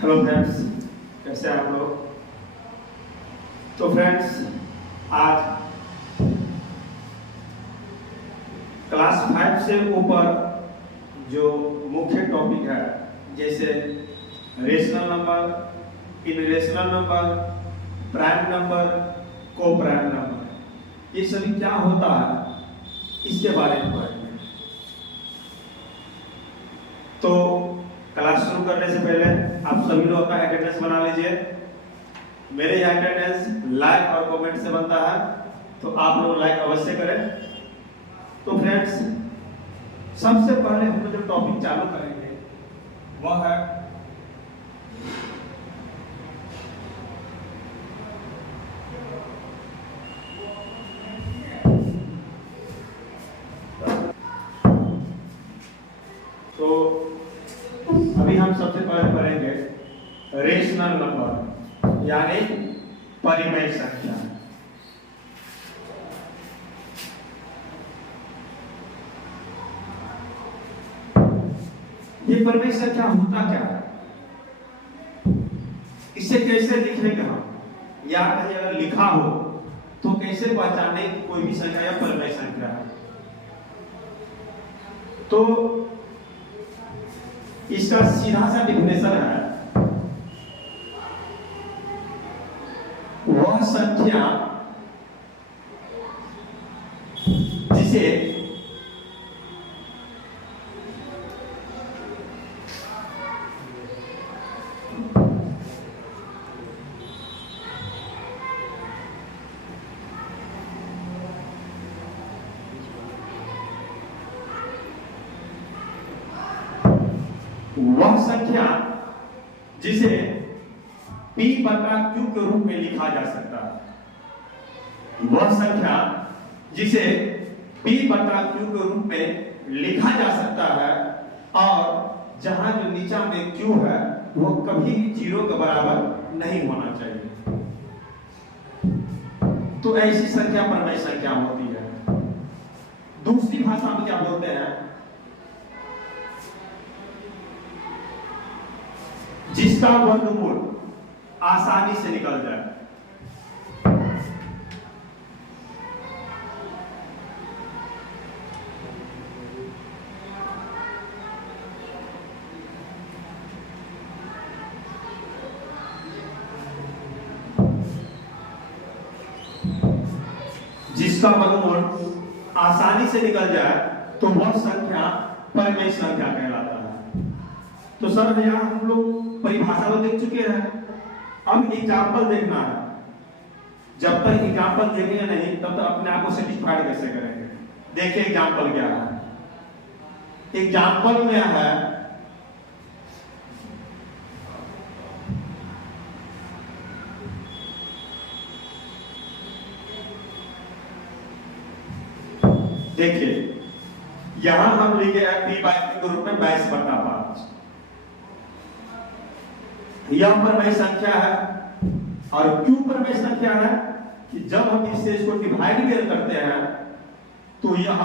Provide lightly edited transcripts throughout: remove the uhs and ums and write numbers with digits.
Hello friends, कैसे हैं आप लोग। तो फ्रेंड्स, आज क्लास 5 से ऊपर जो मुख्य टॉपिक है, जैसे rational number, irrational number, prime number, को प्राइम नंबर, ये सभी क्या होता है इसके बारे में पढ़ेंगे। तो क्लास शुरू करने से पहले आप सभी लोग अपना अटेंडेंस बना लीजिए। मेरे यहाँ अटेंडेंस लाइक और कमेंट से बनता है, तो आप लोग लाइक अवश्य करें। तो फ्रेंड्स, सबसे पहले हम लोग जो टॉपिक चालू करेंगे वह है तो अभी हम सबसे पहले पढ़ेंगे रेशनल नंबर यानी परिमेय संख्या। ये परिमेय संख्या होता क्या है, इसे कैसे लिखेंगे हम, या कहीं अगर लिखा हो तो कैसे पहचाने कि कोई भी संख्या या परिमेय संख्या है। तो इसका सीधा सा डिफिनेशन है, वह संख्या जिसे वह संख्या जिसे P बटा Q के रूप में लिखा जा सकता है, वह संख्या जिसे P बटा Q के रूप में लिखा जा सकता है, और जहां जो नीचा में Q है वो कभी भी 0 के बराबर नहीं होना चाहिए। तो ऐसी संख्या परिमेय संख्या होती है। दूसरी भाषा में क्या बोलते हैं, जिसका वर्गमूल आसानी से निकल जाए। जिसका वर्गमूल आसानी से निकल जाए तो वह संख्या परिमेय संख्या कहलाता है। तो सर भैया हम लोग परिभाषा तो देख चुके हैं, अब एग्जाम्पल देखना है। जब तक एग्जाम्पल देखेंगे नहीं तब तक अपने आप को सेटिस्फाइड कैसे करेंगे। देखिए एग्जाम्पल क्या है। एग्जाम्पल में है देखिए, यहां हम लिखे हैं P/Q के रूप में 22/5। यह परिमेय संख्या है, और Q परिमेय संख्या है कि जब हम इस चीज को डिवाइड भी करते हैं तो यह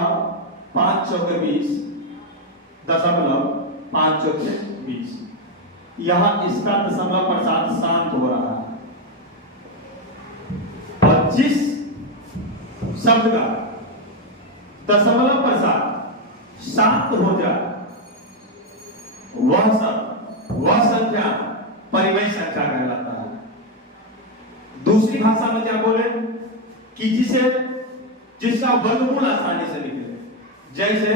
5 चौके 20 दशमलव 5 चौके 20, यह इसका दशमलव प्रसाद शांत हो रहा है। और जिस शब्द का दशमलव प्रसाद शांत हो जाए वह संख्या परिमेय संख्या कहलाता है। दूसरी भाषा में क्या बोले कि जिसका वर्गमूल आसानी से निकले, जैसे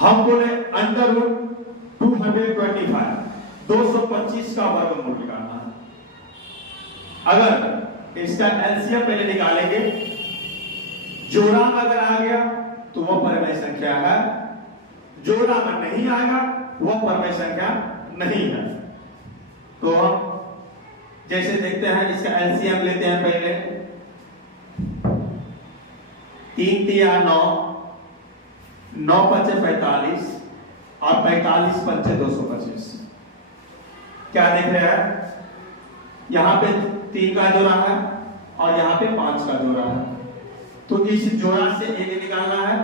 हम बोले √225, 225 का वर्गमूल निकालना है। अगर इसका एलसीएम पहले निकालेंगे, जोड़ा में अगर आ गया तो वह परिमेय संख्या है, जोड़ा में नहीं आएगा वह परिमेय संख्या नहीं है। तो हम जैसे देखते हैं, इसका एलसीएम लेते हैं पहले। 3 तिया 9, 9 पचे 45 और 45 पचे 225। क्या देख रहे हैं, यहां पे 3 का जोड़ा है और यहाँ पे 5 का जोड़ा है। तो इस जोड़ा से एक निकालना है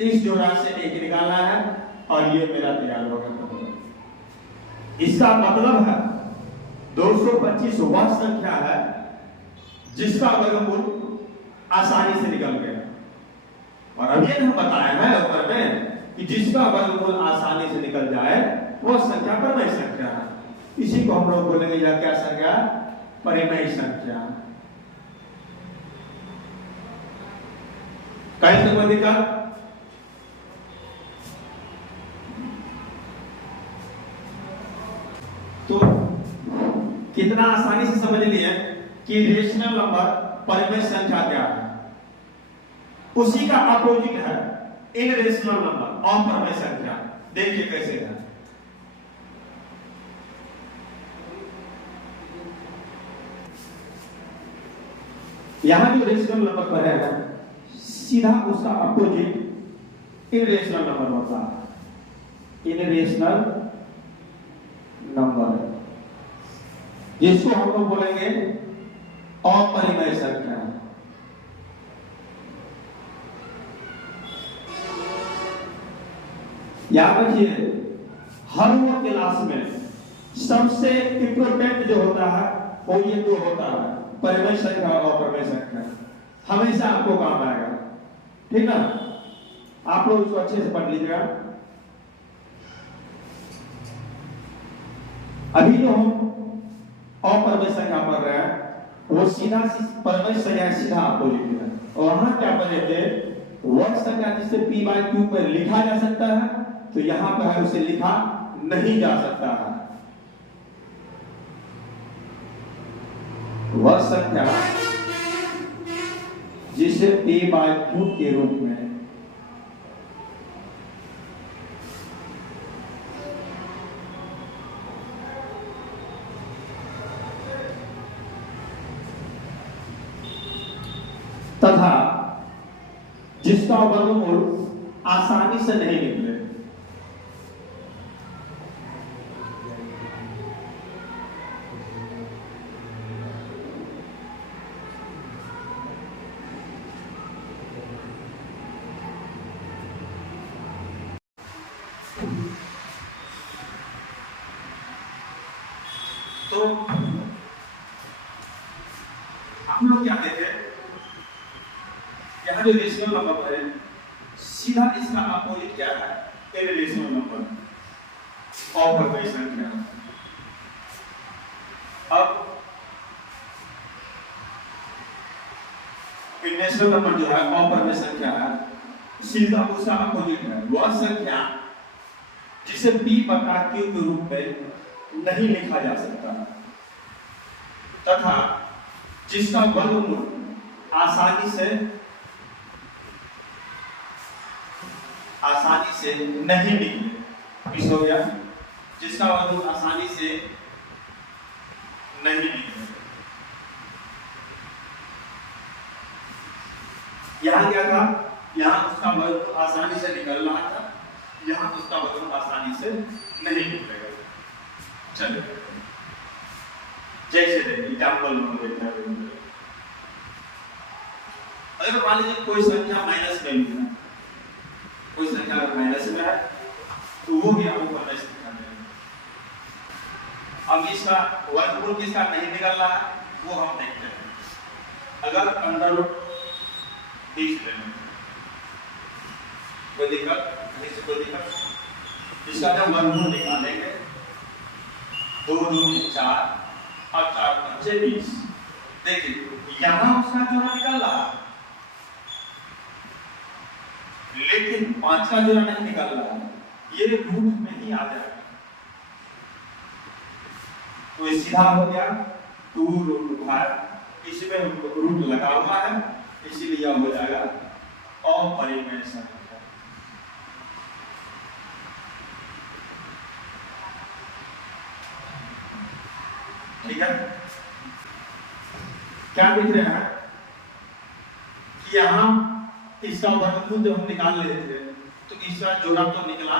इस जोड़ा से एक निकालना है और ये मेरा तैयार हो गया। इसका मतलब है 225 वह संख्या है जिसका वर्गमूल आसानी से निकल गया। और अभी हम बताया है ऊपर में कि जिसका वर्गमूल आसानी से निकल जाए वह संख्या परिमेय संख्या है। इसी को हम लोग बोलेंगे या क्या संख्या? परिमेय संख्या। कई संबंधी का तो कितना आसानी से समझ लिए कि रेशनल नंबर परिमेय संख्या क्या है। उसी का अपोजिट है इनरेशनल नंबर अपरिमेय संख्या। देखिए कैसे है। यहां जो रेशनल नंबर पर है सीधा उसका अपोजिट इनरेशनल नंबर होता है। इनरेशनल नंबर जिसको हम लोग बोलेंगे अपरिमेय संख्या। याद रखिए हर वो क्लास में सबसे इंपॉर्टेंट जो होता है वो ये दो होता है, परिमेय संख्या और अपरिमेय संख्या। हमेशा आपको काम आएगा, ठीक ना? आप लोग इसको अच्छे से पढ़ लीजिएगा। अभी जो हम अपरिमेय संख्या पढ़ रहे हैं वो सीधा परिमेय संख्या सीधा अपोजिट है। और वहां क्या पढ़े थे? वह संख्या जिसे p बाय q पर लिखा जा सकता है तो यहां पर है उसे लिखा नहीं जा सकता है। वह संख्या जिसे p बाय q के रूप में तथा जिसका वर्गमूल आसानी से नहीं निकले। तो आप लोग क्या कहते हैं? यहाँ जो रेशनल नंबर है सीधा इसका अपोजिट क्या है? इररेशनल नंबर, अपरिमेय संख्या। अब इररेशनल नंबर जो है अपरिमेय संख्या है, सीधा उसका अपोजिट है वह संख्या जिसे p बटा q के रूप में नहीं लिखा जा सकता तथा जिसका वर्गमूल आसानी से नहीं निकले। किस हो गया? जिसका वर्गमूल आसानी से नहीं निकले। यहां क्या था? यहां उसका वर्गमूल आसानी से निकल रहा था, यहां उसका वर्गमूल आसानी से नहीं निकलेगा। चलिए जैसे देखिए एग्जांपल में देखते हैं। अगर मान लीजिए कोई संख्या माइनस में है, कोई संख्या माइनस में है तो वो भी आपको माइनस दिखाना है। अब इसका वर्गमूल किसका नहीं निकल रहा है वो हम देखते हैं। अगर अंडर रूट 30 लें, कोई दिक्कत नहीं से कोई दिक्कत। इसका जब वर्गमूल निकालेंगे 2 2 4 और 4 5 20। देखिए यहां उसका जोड़ा निकल रहा है लेकिन 5 का जोड़ा नहीं निकल रहा है, ये रूट में ही आ जाएगा। तो ये सीधा हो गया 2 रूट 5, इसमें रूट लगा हुआ है इसीलिए यह हो जाएगा अपरिमेय संख्या। ठीक है? क्या दिख रहा है कि यहां इसका वर्गमूल जब हम निकाल लेते थे तो इसका जोड़ा तो निकला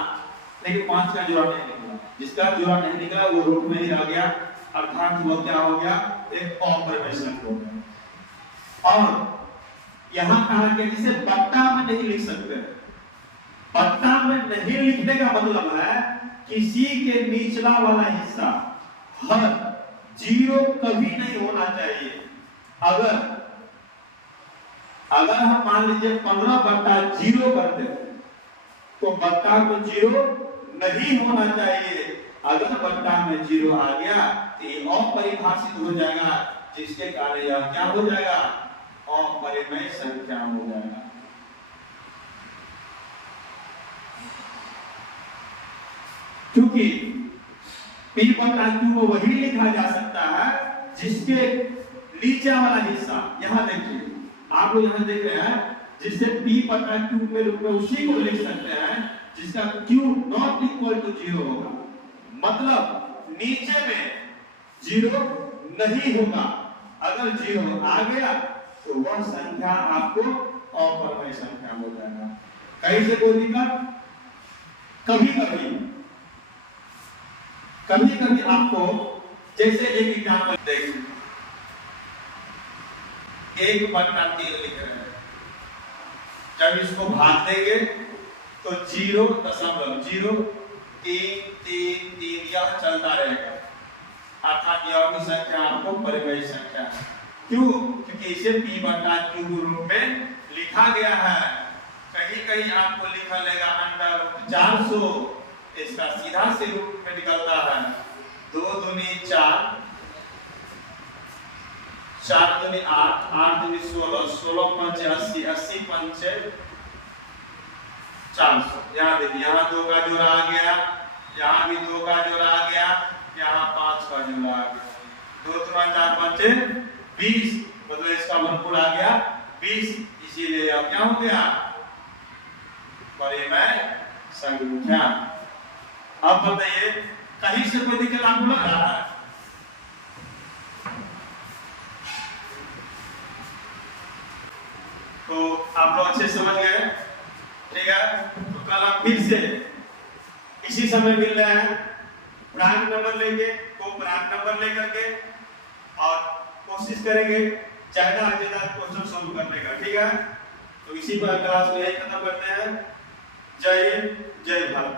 लेकिन 5 का जोड़ा नहीं निकला। जिसका जोड़ा नहीं निकला वो रूट में ही रह गया, अर्थात वो क्या हो गया? एक अपरिमेय संख्या हो गया। और यहां कहा गया जिसे बट्टा में नहीं लिख सकते, पत्ता में नहीं लिखने का मतलब है किसी के निचला वाला हिस्सा हर जीरो कभी नहीं होना चाहिए। अगर हम मान लीजिए 15/0 कर दे तो बट्टा में जीरो नहीं होना चाहिए। अगर बट्टा में जीरो आ गया तो ये अपरिभाषित हो जाएगा, जिसके कारण यह क्या हो जाएगा, अपरिमेय संख्या हो जाएगा। क्योंकि P/Q को वही लिखा जा सकता है जिसके नीचे वाला हिस्सा, यहां देखिए आप लोग यहां देख रहे हैं, जिससे P/Q के रूप में उसी को लिख सकते हैं जिसका Q नॉट इक्वल टू 0 होगा। मतलब नीचे में 0 नहीं होगा। अगर 0 आ गया तो वह संख्या आपको अपरिमेय संख्या हो जाएगा। कहीं से कोई दिक्कत? कभी कभी आपको जैसे एक एग्जांपल देखिए, 1/3 लिख रहे हैं, जब इसको भाग देंगे तो 0.03333 यह चलता रहेगा, अर्थात यह भी संख्या आपको परिमेय संख्या है। क्यों? क्योंकि इसे P/Q के रूप में लिखा गया है। कहीं कहीं आपको लिखा लेगा √400, इसका सीधा से रूप में निकलता है 2 दूनी 4, 4 दूनी 8, 8 दूनी 16, 16 पंचे 80, 80 पंचे 400। यहाँ देखिए, यहाँ 2 का जोड़ा आ गया, यहाँ भी 2 का जोड़ा आ गया, यहाँ 5 का जोड़ा आ गया, 2 3 4 पंचे 20, मतलब इसका वर्गमूल आ गया 20। इसीलिए अब क्या हो गया, परिमेय संख्या। अब बताइए, कहीं से कोई दिक्कत आपको लग रहा है? तो आप लोग अच्छे समझ गए, ठीक है? तो कल हम फिर से इसी समय मिल रहे हैं, प्राइम नंबर लेके, तो प्राइम नंबर लेकर के, और कोशिश करेंगे ज्यादा से ज्यादा क्वेश्चन सॉल्व करने का, ठीक है? तो इसी पर क्लास में खत्म करते हैं। जय हिंद, जय भारत।